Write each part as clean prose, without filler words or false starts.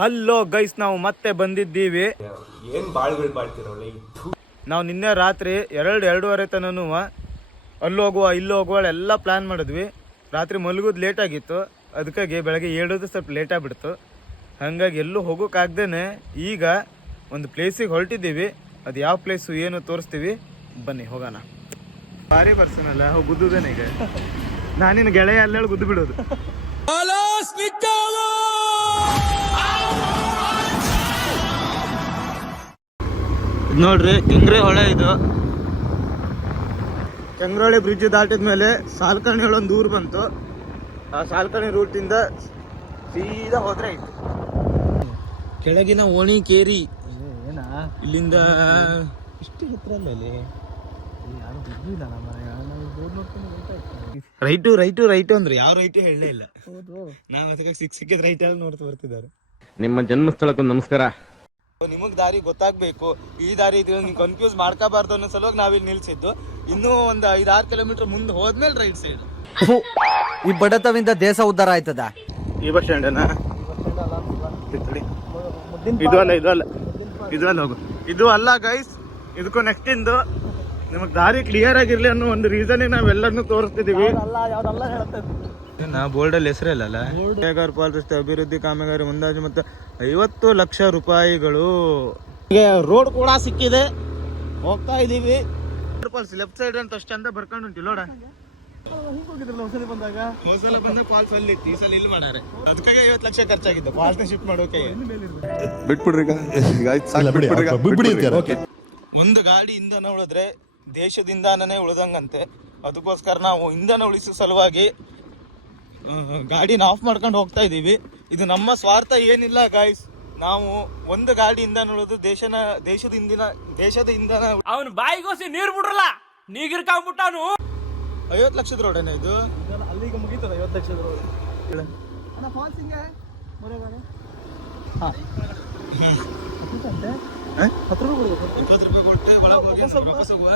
Hello guys, ನಾವು ಮತ್ತೆ ಬಂದಿದ್ದೀವಿ. ಏನ್ ಬಾಳ್ಗಳು ಬಾಳ್ತಿರಲ್ಲ. ನಾವು ನಿನ್ನೆ ರಾತ್ರಿ 2-2:30 ತನೂ ಅಲ್ಲಿ ಹೋಗುವ ಇಲ್ಲಿ ಹೋಗುವ ಎಲ್ಲ ಪ್ಲಾನ್ ಮಾಡಿದ್ವಿ. ರಾತ್ರಿ ಮಲಗೋದು ಲೇಟ್ ಆಗಿತ್ತು, ಅದಕ್ಕಾಗಿ ಬೆಳಗ್ಗೆ ಏಳೋದು ಸ್ವಲ್ಪ ಲೇಟ್ ಆಗಿಬಿಡ್ತು. ಹಾಗಾಗಿ ಎಲ್ಲೂ ಹೋಗೋಕ್ಕಾಗ್ದೇ ಈಗ ಒಂದು ಪ್ಲೇಸಿಗೆ ಹೊರಟಿದ್ದೀವಿ. ಅದು ಯಾವ ಪ್ಲೇಸು ಏನು ತೋರಿಸ್ತೀವಿ, ಬನ್ನಿ ಹೋಗೋಣ. ಭಾರಿ ಪರ್ಸನಲ್ಲ ಗುದ್ದುದೇನೆ. ಈಗ ನಾನಿನ್ನು ಗೆಳೆಯ ಅಲ್ಲೇಳಿ ಗುದ್ದು ಬಿಡೋದು. ನೋಡ್ರಿ, ಕೆಂಗ್ರೆ ಹೊಳೆ ಇದು. ಕೆಂಗ್ರಹೊಳೆ ಬ್ರಿಡ್ಜ್ ದಾಟಿದ ಮೇಲೆ ಸಾಲ್ಕರ್ಣಿ ಒಂದು ಊರು ಬಂತು. ಆ ಸಾಲ್ಕರ್ಣಿ ರೂಟಿಂದ ಸೀದಾ ಹೋದ್ರೆ ಆಯ್ತು ಕೆಳಗಿನ ಓಣಿಕೇರಿ. ಇಲ್ಲಿಂದ ಇಷ್ಟು ಹತ್ರ ರೈಟು ಅಂದ್ರೆ ಯಾವ ರೈಟು ಹೇಳಲೇ ಇಲ್ಲ. ನಾವು ಅದಕ್ಕೆ ಸಿಕ್ಕಿದ ರೈಟ್ ಎಲ್ಲ ನೋಡ್ತಾ ಬರ್ತಿದ್ದಾರೆ. ನಿಮ್ಮ ಜನ್ಮಸ್ಥಳಕ್ಕೂ ನಮಸ್ಕಾರ. ನಿಮಗ್ ದಾರಿ ಗೊತ್ತಾಗ್ಬೇಕು, ಈ ದಾರಿ ನೀವು ಕನ್ಫ್ಯೂಸ್ ಮಾಡ್ಕೋಬಾರ್ದು ಅನ್ನೋ ಸಲುವಾಗಿ ನಾವಿಲ್ಲಿ ನಿಲ್ಸಿದ್ದು. ಇನ್ನೂ ಒಂದು 5-6 ಕಿಲೋಮೀಟರ್ ಮುಂದೆ ಹೋದ್ಮೇಲೆ ರೈಟ್ ಸೈಡ್. ಈ ಬಡತವಿಂದ ದೇಶ ಉದ್ಧಾರ ಆಯ್ತದ. ಈ ಬಸ್ ಸ್ಟ್ಯಾಂಡ್ ಇದು ಅಲ್ಲ ಹೋಗು. ಇದು ಅಲ್ಲ ಗೈಸ್, ಇದಕ್ಕೂ ನೆಕ್ಸ್ಟ್ ಇಂದು ನಿಮಗ್ ದಾರಿ ಕ್ಲಿಯರ್ ಆಗಿರ್ಲಿ ಅನ್ನೋ ಒಂದು ರೀಸನ್ ನಾವೆಲ್ಲರನ್ನು ತೋರಿಸ್ತಿದೀವಿ. ಬೋರ್ಡಲ್ಲಿ ಹೆಸರೇ ಇಲ್ಲ. ಹೇಗಾರ್ ಪಾಲ್ ರಸ್ತೆ ಅಭಿವೃದ್ಧಿ ಕಾಮಗಾರಿ ಮುಂದಾಜು ಮತ್ತು 50 ಲಕ್ಷ ರೂಪಾಯಿಗಳು. ರೋಡ್ ಕೂಡ ಸಿಕ್ಕಿದೆ, ಹೋಗ್ತಾ ಇದೀವಿ. ಲೆಫ್ಟ್ ಸೈಡ್ ಅಂತ ಅಷ್ಟು ಚಂದ ಬರ್ಕೊಂಡು ಉಂಟು ನೋಡ. ಹೋಸಲ ಬಂದ ಫಾಲ್ಸ್ ಅಲ್ಲಿ ಇತ್ತು, ಈ ಸಲ ಇಲ್ಲಿ ಮಾಡಾರೆ. ಅದಕ್ಕಾಗಿ 50 ಲಕ್ಷ ಖರ್ಚಾಗಿದ್ದು ಫಾಲ್ಸ್ ಶಿಫ್ಟ್ ಮಾಡೋಕೆ. ಒಂದು ಗಾಡಿ ಇಂಧನ ಉಳಿದ್ರೆ ದೇಶದ ಇಂಧನನೇ ಉಳಿದಂಗಂತೆ. ಅದಕ್ಕೋಸ್ಕರ ನಾವು ಇಂಧನ ಉಳಿಸೋ ಸಲುವಾಗಿ ಗಾಡಿನ ಆಫ್ ಮಾಡ್ಕೊಂಡು ಹೋಗ್ತಾ ಇದೀವಿ. ಇದು ನಮ್ಮ ಸ್ವಾರ್ಥ ಏನಿಲ್ಲ ಗಾಯ್ಸ್. ನಾವು ಒಂದು ಗಾಡಿ ಇಂಧನ ಉಳಿದು ದೇಶದ ಇಂಧನ. ಅವನು ಬಾಯಿಗೋಸಿ ನೀರ್ ಬಿಡ್ರಲ್ಲ, ನೀಗಿರ್ಕಾಗ್ಬಿಟ್ಟಾನು. 50 ಲಕ್ಷದ ರೋಡೇನ ಇದು? ಅಲ್ಲಿಗೆ ಮುಗೀತದ 50 ಲಕ್ಷದ ರೋಡ್. 20 ರೂಪಾಯಿ ಕೊಟ್ಟು ಒಳಗೆ ಹೋಗಿ ವಾಪಸ್ ಹೋಗುವ.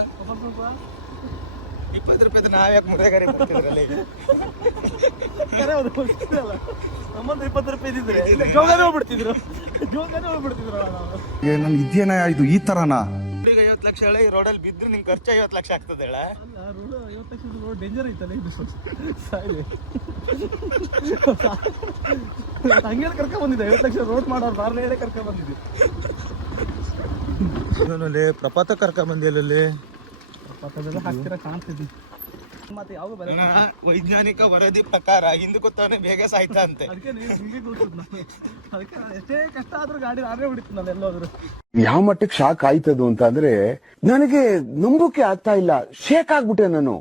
20 ರೂಪಾಯಿ ನಾವ್ಯಾಕೆ ಮುರೆಗಾರಿ ಬರ್ತಿದ್ರಲ್ಲಿ. ನಮ್ಮಂತ 20 ರೂಪಾಯಿ ಇದ್ದಿದ್ರೆ ಜೋಗಾನೇ ಹೋಗ್ಬಿಡ್ತಿದ್ರು. ನನ್ ಇದೇನ ಇದು ಈ ತರನಾ? 50 ಲಕ್ಷ ಹೇಳ, ಈ ರೋಡಲ್ಲಿ ಬಿದ್ರೆ ನಿಂಗೆ ಖರ್ಚು 50 ಲಕ್ಷ ಆಗ್ತದೆ ಹೇಳ. 50 ಲಕ್ಷದ ರೋಡ್ ಡೇಂಜರ್ ಐತಲ್ಲ ಇದು. ಹಂಗೆ ಕರ್ಕೊಂಡ್ ಬಂದಿದ್ದೆ. 50 ಲಕ್ಷ ರೋಡ್ ಮಾಡೋರು ಬಾರ್ಲೆ ಹೇಳಿ ಕರ್ಕೊಂಡ್ ಬಂದಿದ್ದೆ. ಪ್ರಪಾತ ಕರ್ಕೊಂಡ್ ಬಂದಿಯಲ್ಲಿ ಹಾಕ್ತಿರ ಕಾಣ್ತಿದ್ವಿ. ಮತ್ತೆ ಯಾವ ವೈಜ್ಞಾನಿಕ ವರದಿ ಪ್ರಕಾರ ಹಿಂದಕ್ಕೊತ್ತಾನೆ ಬೇಗ ಸಾಯ್ತಾ ಅಂತೆ. ಅದಕ್ಕೆ ಎಷ್ಟೇ ಕಷ್ಟ ಆದ್ರೂ ಗಾಡಿ ನಾನೇ ಹೊಡಿತೀನಲ್ಲ ಎಲ್ಲೋದ್ರು. ಯಾವ ಮಟ್ಟಕ್ಕೆ ಶಾಕ್ ಆಯ್ತದು ಅಂತ ಅಂದ್ರೆ ನನಗೆ ನಂಬೋಕೆ ಆಗ್ತಾ ಇಲ್ಲ. ಶೇಕ್ ಆಗ್ಬಿಟ್ಟೆ ನಾನು.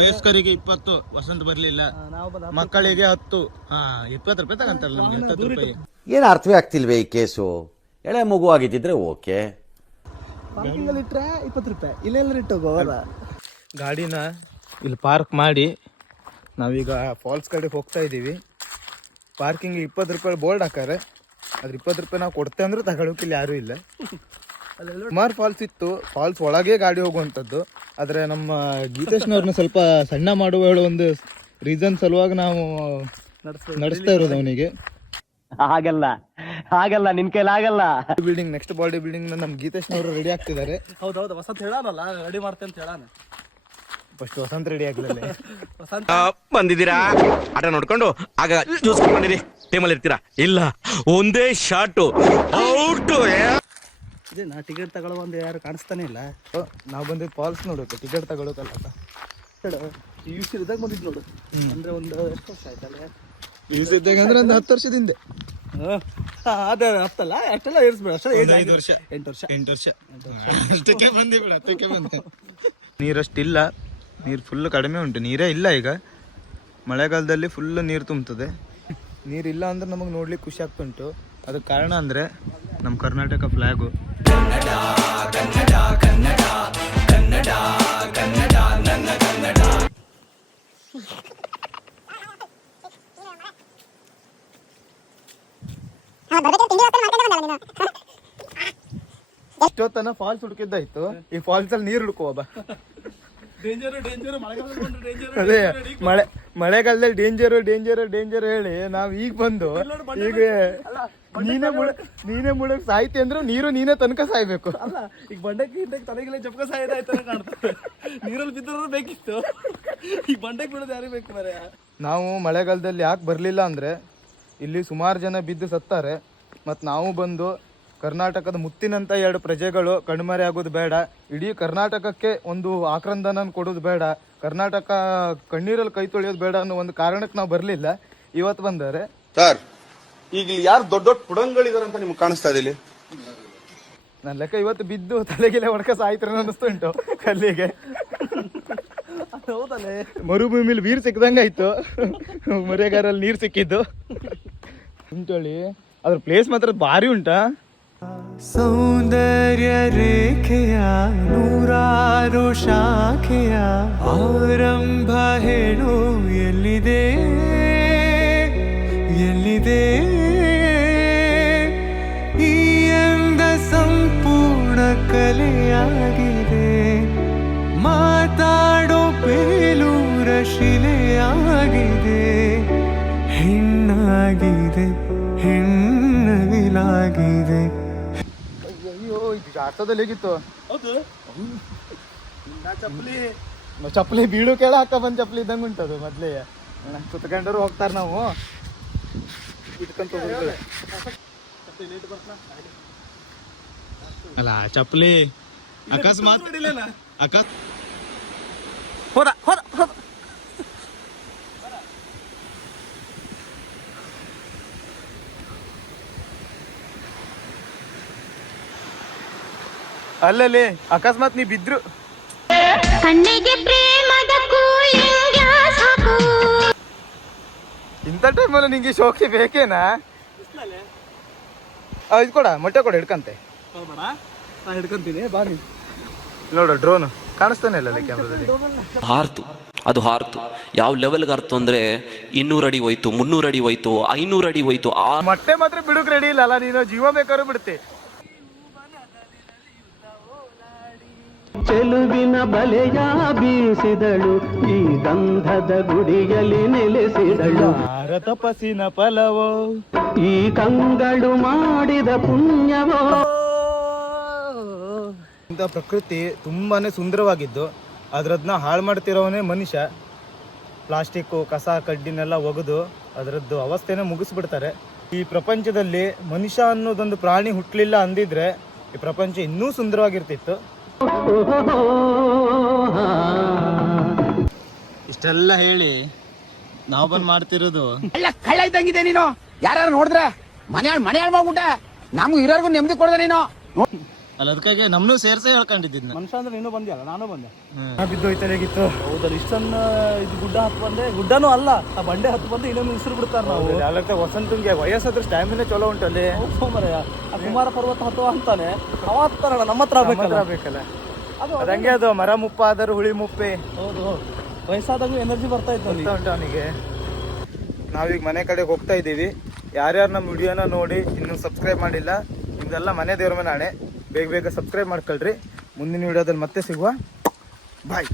ವಯಸ್ಕರಿಗೆ 20, ವಸಂತ ಬರ್ಲಿಲ್ಲ, ಮಕ್ಕಳಿಗೆ 10. 20 ರೂಪಾಯಿ ತಗಂತಾರಲ್ಲ ನಮ್ಗೆ. 10 ರೂಪಾಯಿ ಏನು ಅರ್ಥವೇ ಆಗ್ತಿಲ್ವೇ ಈ ಕೇಸು? ಎಳೆ ಮಗು ಆಗಿದ್ದಿದ್ರೆ ಓಕೆ. ಪಾರ್ಕಿಂಗ್ ಅಲ್ಲಿ ಇಟ್ರೆ 20 ರೂಪಾಯಿ, ಇಲ್ಲೆಲ್ಲ ಇಟ್ಟೋಗೋ. ಗಾಡಿನ ಇಲ್ಲಿ ಪಾರ್ಕ್ ಮಾಡಿ ನಾವೀಗ ಫಾಲ್ಸ್ ಕಡೆ ಹೋಗ್ತಾ ಇದ್ದೀವಿ. ಪಾರ್ಕಿಂಗ್ 20 ರೂಪಾಯಿ ಬೋರ್ಡ್ ಹಾಕಾರೆ. ಅದ್ರ 20 ರೂಪಾಯಿ ನಾವು ಕೊಡ್ತೇವೆ ಅಂದ್ರೆ ತಗೊಳಕ್ಕೆ ಇಲ್ಲಿ ಯಾರೂ ಇಲ್ಲ. ಸುಮಾರು ಫಾಲ್ಸ್ ಇತ್ತು, ಫಾಲ್ಸ್ ಒಳಗೆ ಗಾಡಿ ಹೋಗುವಂಥದ್ದು. ಆದರೆ ನಮ್ಮ ಗೀತೇಶ್ನವ್ರನ್ನ ಸ್ವಲ್ಪ ಸಣ್ಣ ಮಾಡುವ ಹೇಳೋ ಒಂದು ರೀಸನ್ ಸಲುವಾಗಿ ನಾವು ನಡೆಸ್ತಾ ಇರೋದು ಅವನಿಗೆ. ಹಾಗಲ್ಲ ನಿನ್ ಕೈಲಿ ಆಗಲ್ಲ. ಬಿಲ್ಡಿಂಗ್ ನೆಕ್ಸ್ಟ್ ಬಾಡಿ ಬಿಲ್ಡಿಂಗ್ ನಮ್ಮ ಗೀತೇಶ್ನವರು ರೆಡಿ ಆಗ್ತಿದ್ದಾರೆ. ಹೌದೌದು, ವಸಂತ ಹೇಳಾನಲ್ಲ ರೆಡಿ ಮಾಡ್ತೇನೆ ಅಂತ ಹೇಳಾನ. ಫಸ್ಟ್ ವಸಂತ ರೆಡಿ ಆಗ್ಲಿಲ್ಲ. ಬಂದಿದ್ದೀರಾ ಆಟ ನೋಡ್ಕೊಂಡು ಆಗ ಜ್ಯೂಸ್ ಕೊಂಡಿರಿ ಟೈಮಲ್ಲಿ ಇರ್ತೀರಾ. ಇಲ್ಲ ಒಂದೇ ಶಾರ್ಟು ಔಟ್. ಇದೇನಾ ಟಿಕೆಟ್ ತಗೊಳ್ಳೋ ಒಂದು ಯಾರು ಕಾಣಿಸ್ತಾನೆ ಇಲ್ಲ. ನಾವು ಬಂದಿದ್ದು ಫಾಲ್ಸ್ ನೋಡೋಕೆ, ಟಿಕೆಟ್ ತಗೊಳಕಲ್ಲ. ಯೂಸ್ ಇದ್ದಾಗ ಬಂದಿದ್ದು ನೋಡು. ಅಂದ್ರೆ ಒಂದು ಎಷ್ಟು ವರ್ಷ ಆಯ್ತಲ್ಲ? ಯೂಸ್ ಇದ್ದಾಗ ಅಂದ್ರೆ ಒಂದು 10 ವರ್ಷದ ಹಿಂದೆ. ಅದೇ 10 ಅಲ್ಲ, ಅಷ್ಟೆಲ್ಲ ಇರಿಸ್ಬೇಡ. ಅಷ್ಟೇ 8 ವರ್ಷ. 8 ವರ್ಷ ಅಷ್ಟಕ್ಕೆ ಬಂದಿ ಬಿಡ. ಅದಕ್ಕೆ ಬಂದೆ. ನೀರಷ್ಟಿಲ್ಲ, ನೀರು ಫುಲ್ ಕಡಿಮೆ ಉಂಟು. ನೀರೇ ಇಲ್ಲ ಈಗ. ಮಳೆಗಾಲದಲ್ಲಿ ಫುಲ್ ನೀರು ತುಂಬುತ್ತದೆ. ನೀರಿಲ್ಲ ಅಂದ್ರೆ ನಮಗೆ ನೋಡ್ಲಿಕ್ಕೆ ಖುಷಿ ಆಗ್ತುಂಟು. ಅದಕ್ಕೆ ಕಾರಣ ಅಂದರೆ ನಮ್ಮ ಕರ್ನಾಟಕ ಫ್ಲ್ಯಾಗು. ಎಷ್ಟೊತ್ತನ ಫಾಲ್ಸ್ ಹುಡುಕಿದ್ದಾಯ್ತು, ಈ ಫಾಲ್ಸ್ ಅಲ್ಲಿ ನೀರು ಹುಡುಕುವ. ಅದೇ ಮಳೆಗಾಲದಲ್ಲಿ ಡೇಂಜರ್ ಹೇಳಿ ನಾವ್ ಈಗ ಬಂದು ಈಗ ನೀನೇ ಮುಳುಗ್ ಸಾಯ್ತಿ ಅಂದ್ರೆ ನೀನೇ ತನಕ ಸಾಯ್ಬೇಕು. ಅಲ್ಲ ಈಗ ಬಂಡೆಗೆ ತಲೆಗೆಲ್ಲ ಜಪ್ಕ ಸಾಯ್ದಾಯ್ತಾರ ಕಾಣ್ತದೆ. ನೀರಲ್ಲಿ ಬಿದ್ದರೂ ಬೇಕಿತ್ತು, ಈಗ ಬಂಡೆಗೆ ಬಿಡೋದು ಯಾರಿಗೆ ಬೇಕು ಮರೆ. ನಾವು ಮಳೆಗಾಲದಲ್ಲಿ ಯಾಕೆ ಬರಲಿಲ್ಲ ಅಂದರೆ ಇಲ್ಲಿ ಸುಮಾರು ಜನ ಬಿದ್ದು ಸತ್ತಾರೆ. ಮತ್ತು ನಾವು ಬಂದು ಕರ್ನಾಟಕದ ಮುತ್ತಿನಂಥ 2 ಪ್ರಜೆಗಳು ಕಣ್ಮರೆ ಆಗೋದು ಬೇಡ, ಇಡೀ ಕರ್ನಾಟಕಕ್ಕೆ ಒಂದು ಆಕ್ರಂದನ ಕೊಡೋದು ಬೇಡ, ಕರ್ನಾಟಕ ಕಣ್ಣೀರಲ್ಲಿ ಕೈ ತೊಳೆಯೋದು ಬೇಡ ಅನ್ನೋ ಒಂದು ಕಾರಣಕ್ಕೆ ನಾವು ಬರಲಿಲ್ಲ. ಇವತ್ತು ಬಂದರೆ ಸರ್ ಈಗ ಯಾರು ದೊಡ್ಡ ದೊಡ್ಡ ಪುಡಂಗಳಿದಾರೆ ಅಂತ ನಿಮ್ಗೆ ಕಾಣಿಸ್ತಾ ಇದೆ ಇಲ್ಲಿ? ನನ್ನ ಲೆಕ್ಕ ಇವತ್ತು ಬಿದ್ದು ತಲೆಗೆಲೆ ಹೊಡ್ಕ ಸಾಯ್ತಾರೆ ಅನ್ನಿಸ್ತುಂಟು ಕಲ್ಲಿಗೆ. ಹೌದಲ್ಲೇ ಮರುಭೂಮಿಲಿ ನೀರು ಸಿಕ್ಕದಂಗೆ ಆಯ್ತು, ಮರೆಗಾರಲ್ಲಿ ನೀರು ಸಿಕ್ಕಿದ್ದು ಉಂಟಳಿ. ಅದ್ರ ಪ್ಲೇಸ್ ಮಾತ್ರ ಭಾರಿ ಉಂಟಾ. ಸೌಂದರ್ಯ ರೇಖೆಯ ನೂರಾರು ಶಾಖೆಯ ಆರಂಭ ಹೇಳು ಎಲ್ಲಿದೆ ಎಲ್ಲಿದೆ ಈ ಅಂದ ಸಂಪೂರ್ಣ ಕಲೆಯಾಗಿದೆ, ಮಾತಾಡೋ ಬೇಲೂರ ಶಿಲೆಯಾಗಿದೆ, ಹೆಣ್ಣಾಗಿದೆ ಹೆಣ್ಣವಿಲಾಗಿದೆ. ಅಯ್ಯೋ ಇದು ಜಾತದಲ್ಲಿ ಹೇಗಿತ್ತು. ಹೌದು ಚಪ್ಪಲಿ ಬೀಳು ಕೆಳ ಹಾಕ ಬಂದ್ ಚಪ್ಪಲಿ ಇದ್ದಂಗೆ ಉಂಟದು. ಮೊದ್ಲೇ ಸುತ್ಕೊಂಡರು ಹೋಗ್ತಾರ, ನಾವು ಇಟ್ಕೊಂತ ಅಲ್ಲ ಚಪ್ಪಲಿ ಅಕಸ್ಮಾತ್ ಹೋದ ಹೋದ ಹೋದ. ಅಲ್ಲಲ್ಲಿ ಅಕಸ್ಮಾತ್ ನೀ ಬಿದ್ರು ಕಣ್ಣಿಗೆ ಪ್ರೇಮದ ಕೂಲಿಂಗ್ ಸಾಕು. ಇಂಥ ಟೈಮಲ್ಲಿ ನಿಂಗೆ ಶೋಕಿ ಬೇಕೇನಾ? ಇದು ಕೊಡ, ಮೊಟ್ಟೆ ಕೊಡ, ಹಿಡ್ಕಂತೆ ಬೇಡ ನಾನು ಹಿಡ್ಕೊಂತೀನಿ, ಬಾ ನೀನು. ನೋಡು ಡ್ರೋನ್ ಕಾಣಿಸ್ತಾನೆ ಇಲ್ಲ ಕ್ಯಾಮ್ರಾದಲ್ಲಿ. ಹಾರ್ತು, ಅದು ಹಾರ್ತು. ಯಾವ ಲೆವೆಲ್ಗೆ ಹಾರ್ತು ಅಂದ್ರೆ 200 ಅಡಿ ಹೋಯ್ತು, 300 ಅಡಿ ಹೋಯ್ತು, 500 ಅಡಿ ಹೋಯ್ತು. ಮೊಟ್ಟೆ ಮಾತ್ರ ಬಿಡುಕ್ ರೆಡಿ ಇಲ್ಲ ಅಲ್ಲ ನೀನು, ಜೀವ ಬೇಕಾದ್ರೂ ಬಿಡ್ತಿ. ಚೆಲುವಿನ ಬಲೆಯ ಬೀಸಿದಳು, ಈ ಗಂಧದ ಗುಡಿಯಲ್ಲಿ ನೆಲೆಸಿದಳು. ತಪಸ್ಸಿನ ಫಲವೋ ಈ ಕಂಗಳು ಮಾಡಿದ ಪುಣ್ಯವೋ. ಇಂಥ ಪ್ರಕೃತಿ ತುಂಬಾನೇ ಸುಂದರವಾಗಿದ್ದು ಅದರದನ್ನ ಹಾಳು ಮಾಡ್ತಿರೋವನೇ ಮನುಷ್ಯ. ಪ್ಲಾಸ್ಟಿಕ್ಕು ಕಸ ಕಡ್ಡಿನೆಲ್ಲ ಒಗೆದು ಅದರದ್ದು ಅವಸ್ಥೆನೇ ಮುಗಿಸ್ಬಿಡ್ತಾರೆ. ಈ ಪ್ರಪಂಚದಲ್ಲಿ ಮನುಷ್ಯ ಅನ್ನೋದೊಂದು ಪ್ರಾಣಿ ಹುಟ್ಟಲಿಲ್ಲ ಅಂದಿದ್ರೆ ಈ ಪ್ರಪಂಚ ಇನ್ನೂ ಸುಂದರವಾಗಿರ್ತಿತ್ತು. ಇಷ್ಟೆಲ್ಲ ಹೇಳಿ ನಾವು ಬಂದು ಮಾಡ್ತಿರೋದು ಕಳ್ಳ ಇದ್ದಂಗಿದೆ ನೀನು. ಯಾರು ನೋಡಿದ್ರೆ ಮನೆ ಮಾಡ್ಬಿಟ್ಟ, ನಮ್ಗೂ ಇರೋರ್ಗು ನೆಮ್ಮದಿ ಕೊಡದ ನೀನು. ಅಲ್ಲ ಅದಕ್ಕಾಗಿ ನಮ್ಮನ್ನೂ ಸೇರ್ಸೇ ಹೇಳ್ಕೊಂಡಿದ್ದ ಮನುಷ್ಯ ಅಂದ್ರೆ ನೀನು ಬಂದಿಯಲ್ಲ, ನಾನು ಬಂದೆ. ಬಿದ್ದೋಯ್ತಲಾಗಿತ್ತು. ಹೌದಲ್ಲ, ಇಷ್ಟನ್ನ ಇದು ಗುಡ್ಡ ಹತ್ತು ಬಂದೆ, ಗುಡ್ಡನೂ ಅಲ್ಲ ಆ ಬಂಡೆ ಹತ್ತು ಬಂದು ಇನ್ನೊಂದು ಉಸಿರು ಬಿಡ್ತಾರೆ ನಾವು. ಅಲ್ಲಂತ ವಸಂತಂಗೆ ವಯಸ್ಸಾದ್ರೂ ಸ್ಟ್ಯಾಮಿನಾ ಚಲೋ ಉಂಟಲ್ಲಿ. ಮರೆಯ ಆ ಕುಮಾರ ಪರ್ವತ ಹತ್ತುವ ಅಂತಾನೆ ಅವ ಹತ್ತಾರಲ್ಲ, ನಮ್ಮ ಹತ್ರ ಬೇಕಲ್ಲ. ಅದಂಗೆ ಅದು ಮರ ಮುಪ್ಪಾದರೂ ಹುಳಿ ಮುಪ್ಪೆ. ಹೌದು ಹೌದು, ವಯಸ್ಸಾದಾಗ ಎನರ್ಜಿ ಬರ್ತಾ ಇತ್ತು ಉಂಟು ಅವನಿಗೆ. ನಾವೀಗ ಮನೆ ಕಡೆಗೆ ಹೋಗ್ತಾ ಇದ್ದೀವಿ. ಯಾರ್ಯಾರು ನಮ್ಮ ವಿಡಿಯೋನ ನೋಡಿ ಇನ್ನೂ ಸಬ್ಸ್ಕ್ರೈಬ್ ಮಾಡಿಲ್ಲ, ನಿಮ್ದೆಲ್ಲ ಮನೆ ದೇವ್ರ ಮನೆ ನಾಳೆ ಬೇಗ ಬೇಗ ಸಬ್ಸ್ಕ್ರೈಬ್ ಮಾಡ್ಕೊಳ್ರಿ. ಮುಂದಿನ ವಿಡಿಯೋದಲ್ಲಿ ಮತ್ತೆ ಸಿಗುವ. ಬಾಯ್.